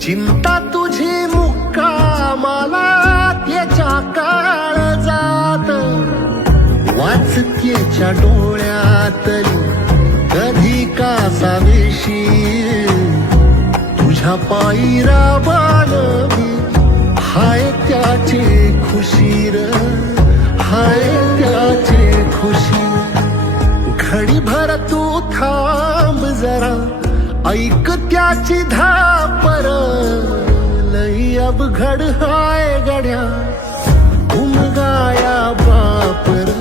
चिंता तुझी मुक्का मला त्याच्या काळ जात. वाचकेच्या डोळ्यातली कधी का सावेशी. तुझ्या पायी राबान हाय त्याचे खुशीर हाय त्याचे खुशी घडी भर तू थांब जरा. ऐक त्याची धापर लई अवघड हाय गड्या. घुमगाया बापर